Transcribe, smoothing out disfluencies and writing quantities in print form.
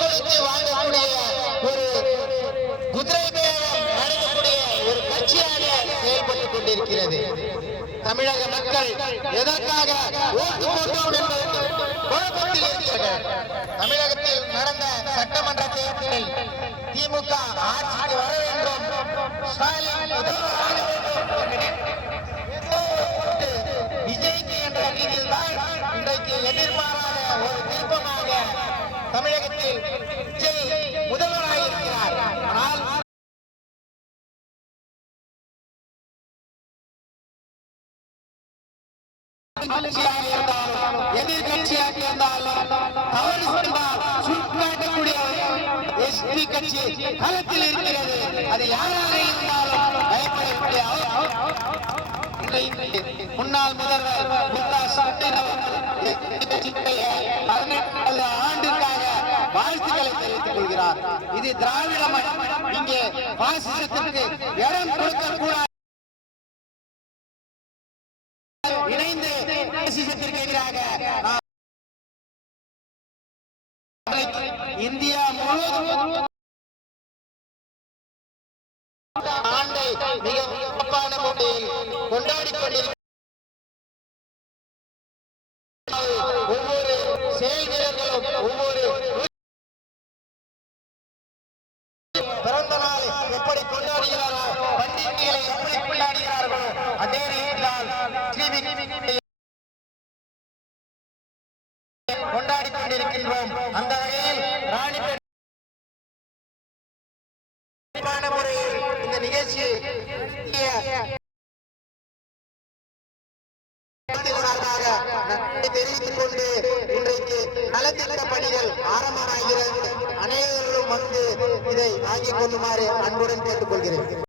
கொடுத்து வாங்கக்கூடிய ஒரு குதிரை பேரம் நடக்கக்கூடிய ஒரு கட்சியாக செயல்பட்டுக் கொண்டிருக்கிறது. தமிழக மக்கள் எதற்காக ஓட்டு போட்டோம் என்பது குழப்பத்தில் இருக்கிறார்கள். தமிழகத்தில் நடந்த சட்டமன்ற தேர்தலில் திமுக ஆட்சிக்கு வர வேண்டும், ஸ்டாலின் விஜய்க்கு என்ற ரீதியில் தான் இன்றைக்கு எதிர்பாராத ஒரு திருப்பமாக தமிழகத்தில் விஜய் முதல்வராக இருக்கிறார். ஆனால் எதிர்கட்சியாக இருந்தாலும் தவறு செய்தால் சுட்டிக்காட்டக்கூடிய எஸ்பி கட்சி களத்தில் இருக்கிறது. அது யாராக இருந்தாலும் பயப்படக்கூடிய முன்னாள் முதல்வர் ஆண்டுக்காக வாழ்த்துக்களை தெரிவித்துக் கொள்கிறார். இது திராவிட மதம், இங்கே பாசிசத்திற்கு இடம் கொடுக்கக்கூடாது. இணைந்து பாசிசத்திற்கு எதிராக இந்தியா முழுவதும் ஆண்டை மிக சிறப்பான முறையில் கொண்டாடிக் கொண்டிருக்கிறது. ஒவ்வொரு செயல் வீரர்களும் ஒவ்வொரு பிறந்த நாள் எப்படி கொண்டாடுகிறாரோ, பண்டிகைகளை எப்படி கொண்டாடுகிறார்களோ அதே ரீதியில் கொண்டாடிக் கொண்டிருக்கின்றோம். அந்த வகையில் ராணிப்பேட்டை முறையில் இந்த நிகழ்ச்சியை சார்பாக தெரிவித்துக் கொண்டு இன்றைக்கு நலத்திட்ட பணிகள் ஆரம்பமாகிறது. அனைவரும் வந்து இதை ஆக்கிக் கொள்ளுமாறு அன்புடன் கேட்டுக்கொள்கிறேன்.